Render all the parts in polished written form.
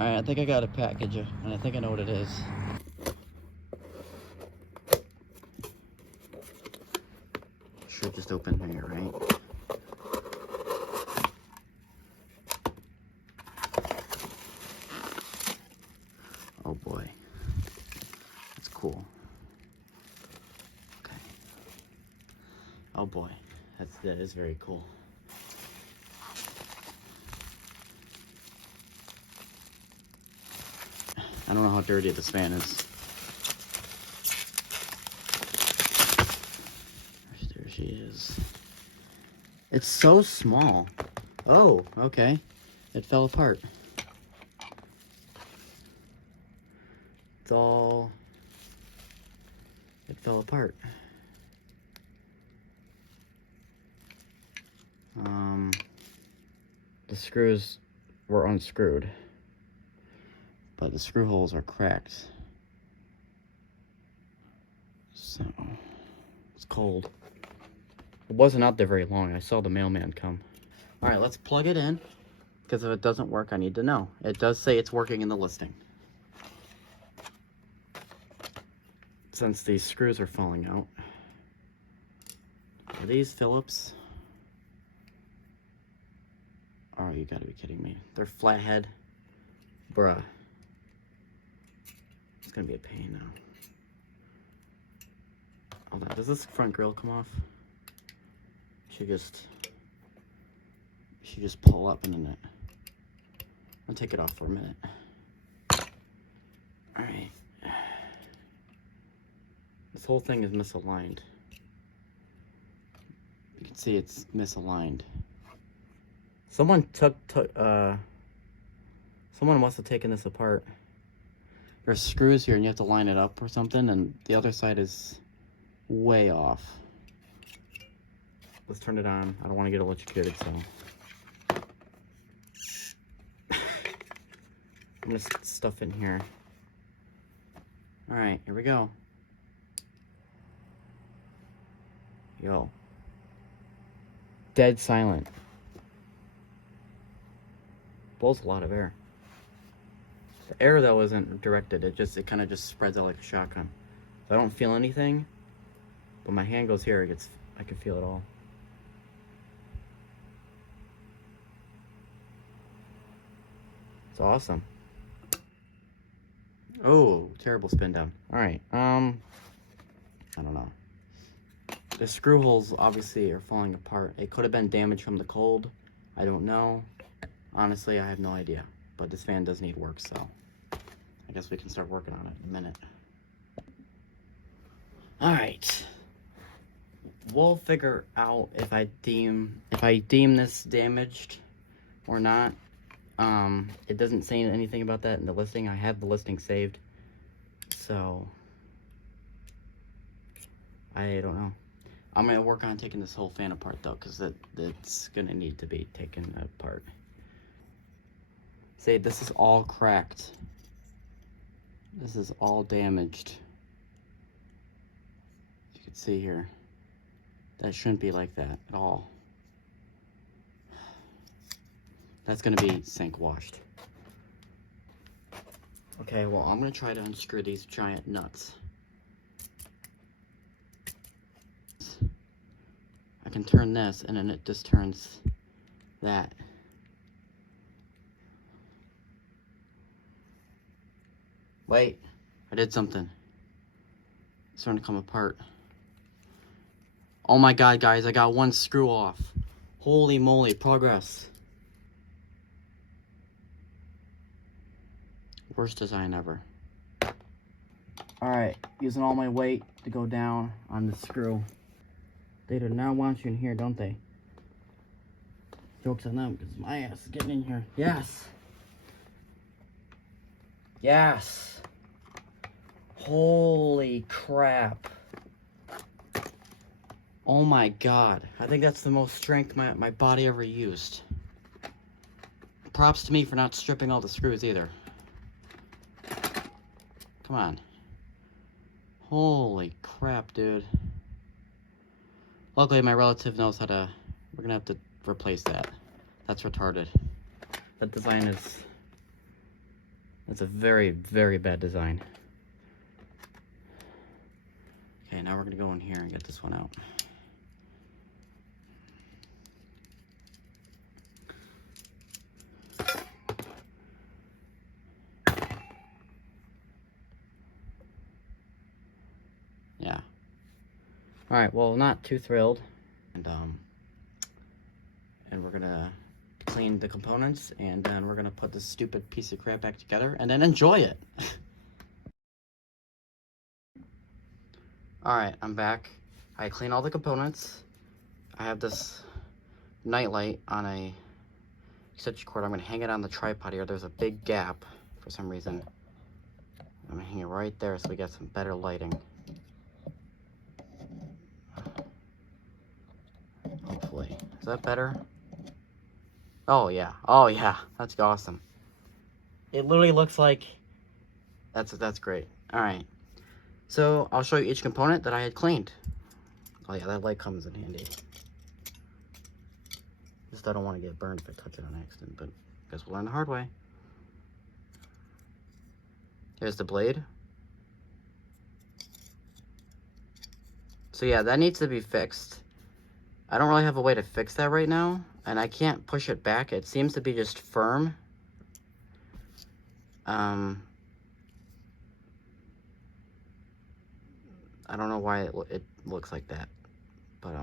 Alright, I think I got a package, and I think I know what it is. Should just open here, right? Oh boy. That's cool. Okay. Oh boy. That is very cool. I don't know how dirty this fan is. There she is. It's so small. Oh, okay. It fell apart. It fell apart. The screws were unscrewed, but the screw holes are cracked. So, it's cold. It wasn't out there very long. I saw the mailman come. All right, let's plug it in, because if it doesn't work, I need to know. It does say it's working in the listing. Since these screws are falling out. Are these Phillips? Oh, you gotta be kidding me. They're flathead. Bruh. It's gonna be a pain now. Hold on, does this front grille come off? Should just pull up in a minute. I'll take it off for a minute. Alright. This whole thing is misaligned. You can see it's misaligned. Someone must have taken this apart. There's screws here and you have to line it up or something, and the other side is way off. Let's turn it on. I don't want to get electrocuted, so. I'm gonna stick stuff in here. Alright, here we go. Yo. Dead silent. Blows a lot of air. The air though isn't directed, it kind of just spreads out like a shotgun. So I don't feel anything, but my hand goes here, I can feel it all. It's awesome. Oh, terrible spin down. Alright, I don't know. The screw holes obviously are falling apart. It could have been damaged from the cold. I don't know. Honestly, I have no idea. But this fan does need work, so I guess we can start working on it in a minute. Alright. We'll figure out if I deem this damaged or not. It doesn't say anything about that in the listing. I have the listing saved. So I don't know. I'm gonna work on taking this whole fan apart though, because that's gonna need to be taken apart. See, this is all cracked. This is all damaged. You can see here. That shouldn't be like that at all. That's gonna be sink washed. Okay, well, I'm gonna try to unscrew these giant nuts. I can turn this, and then it just turns that. Wait, I did something. It's starting to come apart. Oh my god, guys, I got one screw off. Holy moly, progress. Worst design ever. Alright, using all my weight to go down on the screw. They do not want you in here, don't they? Joke's on them, because my ass is getting in here. Yes! Yes! Holy crap. Oh my god. I think that's the most strength my body ever used. Props to me for not stripping all the screws either. Come on. Holy crap, dude. Luckily, my relative knows how to... We're gonna have to replace that. That's retarded. That design is That's a very, very bad design. Okay, now we're gonna go in here and get this one out. Yeah. All right, well, not too thrilled. And we're gonna clean the components, and then we're gonna put this stupid piece of crap back together and then enjoy it. All right, I'm back. I cleaned all the components. I have this nightlight on a extension cord. I'm gonna hang it on the tripod here. There's a big gap for some reason. I'm gonna hang it right there so we get some better lighting. Hopefully. Is that better? Oh yeah. Oh yeah. That's awesome. It literally looks like that's great. All right. So I'll show you each component that I had cleaned. Oh yeah, that light comes in handy. Just I don't want to get burned if I touch it on accident, but I guess we'll learn the hard way. Here's the blade. So yeah, that needs to be fixed. I don't really have a way to fix that right now, and I can't push it back. It seems to be just firm. I don't know why it looks like that, but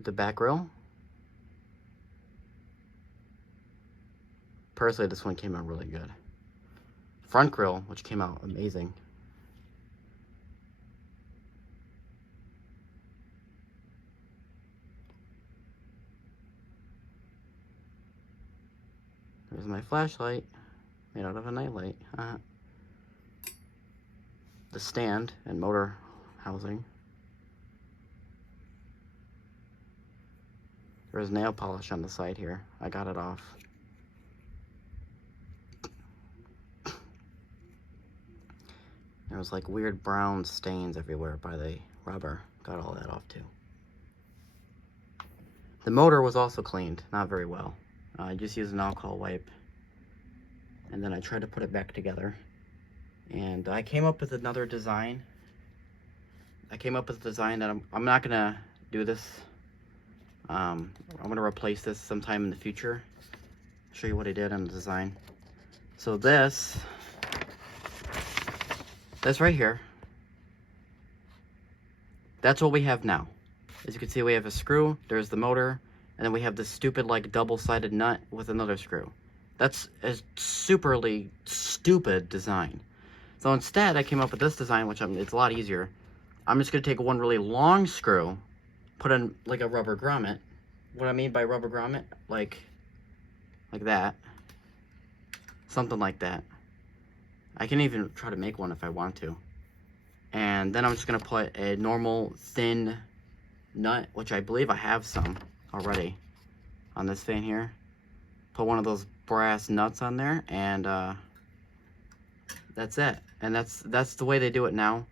the back grill. Personally, this one came out really good. Front grill, which came out amazing. There's my flashlight, made out of a nightlight. The stand and motor housing. There's nail polish on the side here. I got it off. There was like weird brown stains everywhere by the rubber. Got all that off too. The motor was also cleaned, not very well. I just used an alcohol wipe, and then I tried to put it back together. And I came up with another design. I came up with a design that I'm not gonna do this. I'm gonna replace this sometime in the future. Show you what I did on the design. So this right here, that's what we have now. As you can see, we have a screw, there's the motor, and then we have this stupid like double-sided nut with another screw. That's a superly stupid design. So instead, I came up with this design, which it's a lot easier. I'm just gonna take one really long screw, put in like a rubber grommet. What I mean by rubber grommet, like that. Something like that. I can even try to make one if I want to. And then I'm just gonna put a normal thin nut, which I believe I have some already on this fan here. Put one of those brass nuts on there, and that's it. And that's the way they do it now.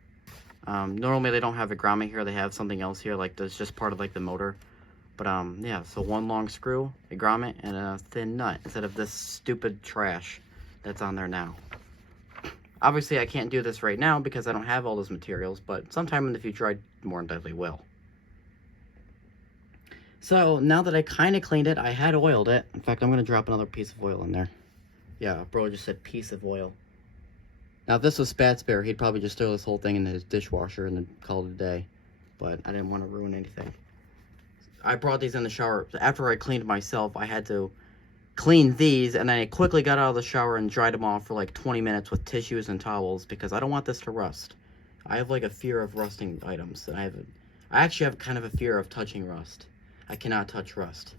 Normally they don't have a grommet here, they have something else here, like that's just part of like the motor. But yeah, so one long screw, a grommet, and a thin nut instead of this stupid trash that's on there now. Obviously I can't do this right now because I don't have all those materials, but sometime in the future I more than likely will. So now that I kind of cleaned it, I had oiled it. In fact, I'm going to drop another piece of oil in there. Yeah, bro just said piece of oil. Now if this was Spat's Bear, he'd probably just throw this whole thing in his dishwasher and then call it a day. But I didn't want to ruin anything. I brought these in the shower. After I cleaned myself, I had to clean these, and then I quickly got out of the shower and dried them off for like 20 minutes with tissues and towels because I don't want this to rust. I have like a fear of rusting items, and I actually have kind of a fear of touching rust. I cannot touch rust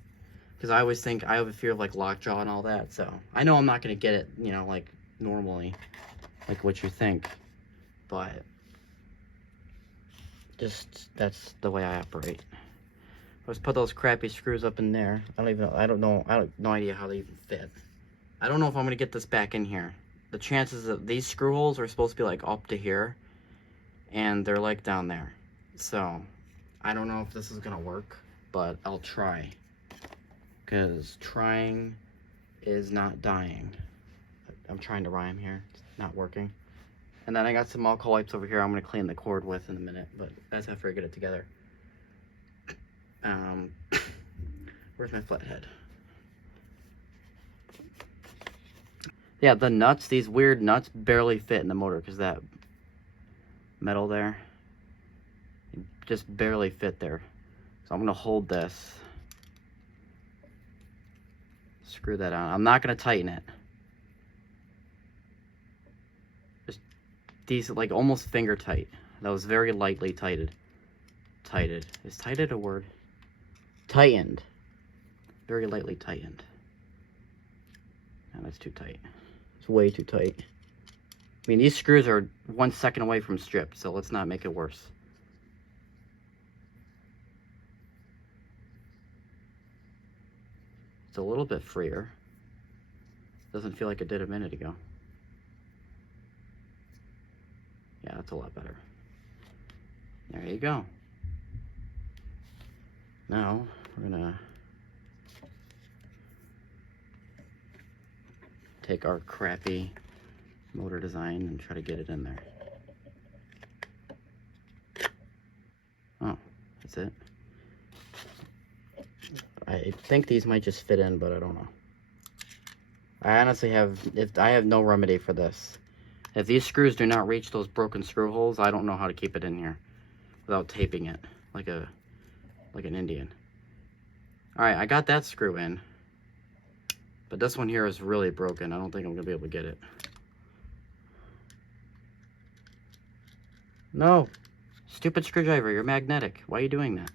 because I always think I have a fear of like lockjaw and all that. So I know I'm not gonna get it, you know, like normally, like what you think, but just that's the way I operate. Let's put those crappy screws up in there. I have no idea how they even fit. I don't know if I'm gonna get this back in here. The chances of these screw holes are supposed to be like up to here, and they're like down there. So I don't know if this is gonna work, but I'll try. Because trying is not dying. I'm trying to rhyme here. It's not working. And then I got some alcohol wipes over here I'm going to clean the cord with in a minute, but that's after I get it together. Where's my flathead? Yeah, the nuts, these weird nuts barely fit in the motor because that metal there just barely fit there. So I'm going to hold this. Screw that on. I'm not going to tighten it. Just decent, like almost finger tight. That was very lightly tightened. Is tightened a word? Tightened. Very lightly tightened. No, that's too tight. It's way too tight. I mean, these screws are 1 second away from stripped, so let's not make it worse. It's a little bit freer. Doesn't feel like it did a minute ago. Yeah, that's a lot better. There you go. Now, we're gonna take our crappy motor design and try to get it in there. Oh, that's it. I think these might just fit in, but I don't know. I honestly have no remedy for this. If these screws do not reach those broken screw holes, I don't know how to keep it in here without taping it like an Indian. All right, I got that screw in, but this one here is really broken. I don't think I'm gonna be able to get it. No, stupid screwdriver, you're magnetic. Why are you doing that?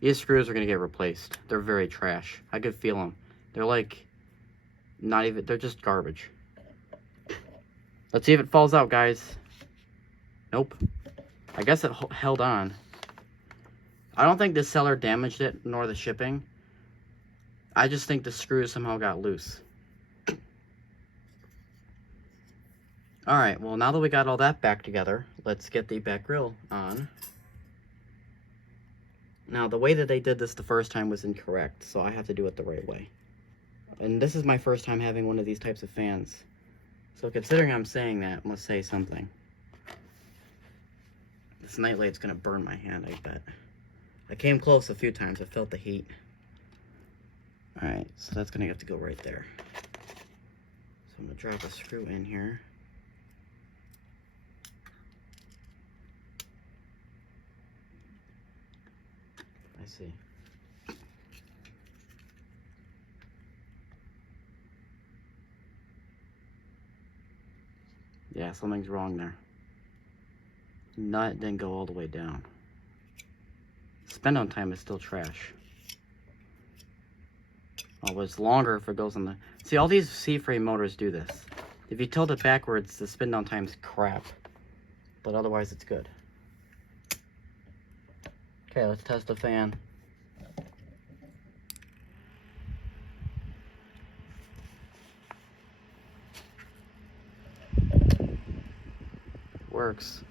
These screws are gonna get replaced. They're very trash. I could feel them. They're like, they're just garbage. Let's see if it falls out, guys. Nope. I guess it held on. I don't think the seller damaged it, nor the shipping. I just think the screws somehow got loose. Alright, well now that we got all that back together, let's get the back grill on. Now the way that they did this the first time was incorrect, so I have to do it the right way. And this is my first time having one of these types of fans. So considering I'm saying that, I must say something. This nightlight's gonna burn my hand, I bet. I came close a few times, I felt the heat. Alright, so that's gonna have to go right there. So I'm gonna drop a screw in here. I see. Yeah, something's wrong there. Nut didn't go all the way down. Spin on time is still trash. Oh, it's longer if it goes on the... See, all these C-frame motors do this. If you tilt it backwards, the spin down time's crap. But otherwise, it's good. Okay, let's test the fan. Works.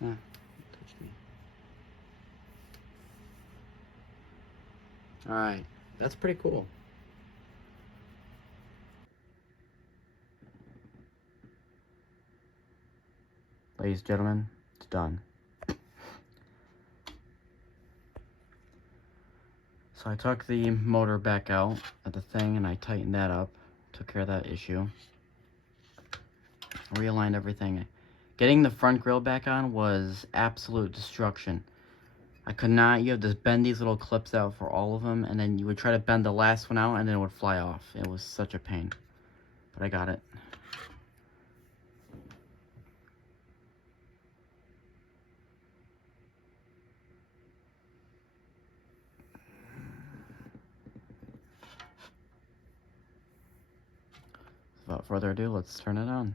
Touched me. Alright, that's pretty cool. Ladies and gentlemen, it's done. So I took the motor back out at the thing and I tightened that up, took care of that issue. Realigned everything. Getting the front grille back on was absolute destruction. I could not, you have to bend these little clips out for all of them, and then you would try to bend the last one out and then it would fly off. It was such a pain, but I got it. Without further ado, let's turn it on.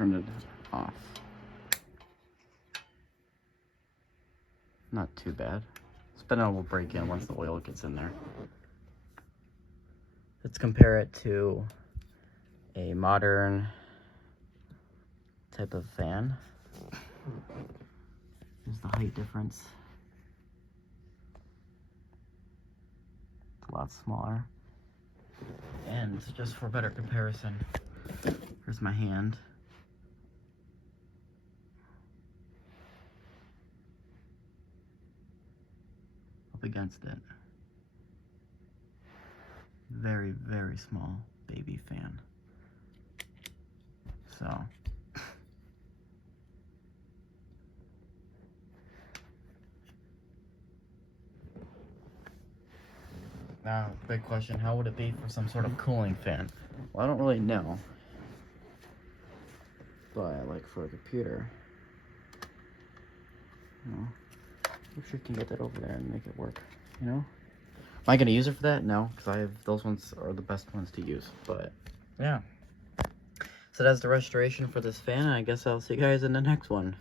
turn it off. Not too bad. Spindle will break in once the oil gets in there. Let's compare it to a modern type of fan. There's the height difference. It's a lot smaller. And just for better comparison, here's my hand. Up against it. Very, very small baby fan. So now, big question, how would it be for some sort of cooling fan? Well, I don't really know. But like for a computer, you know, I'm sure you can get that over there and make it work, you know? Am I gonna use it for that? No, because those ones are the best ones to use, but yeah. So that's the restoration for this fan, and I guess I'll see you guys in the next one.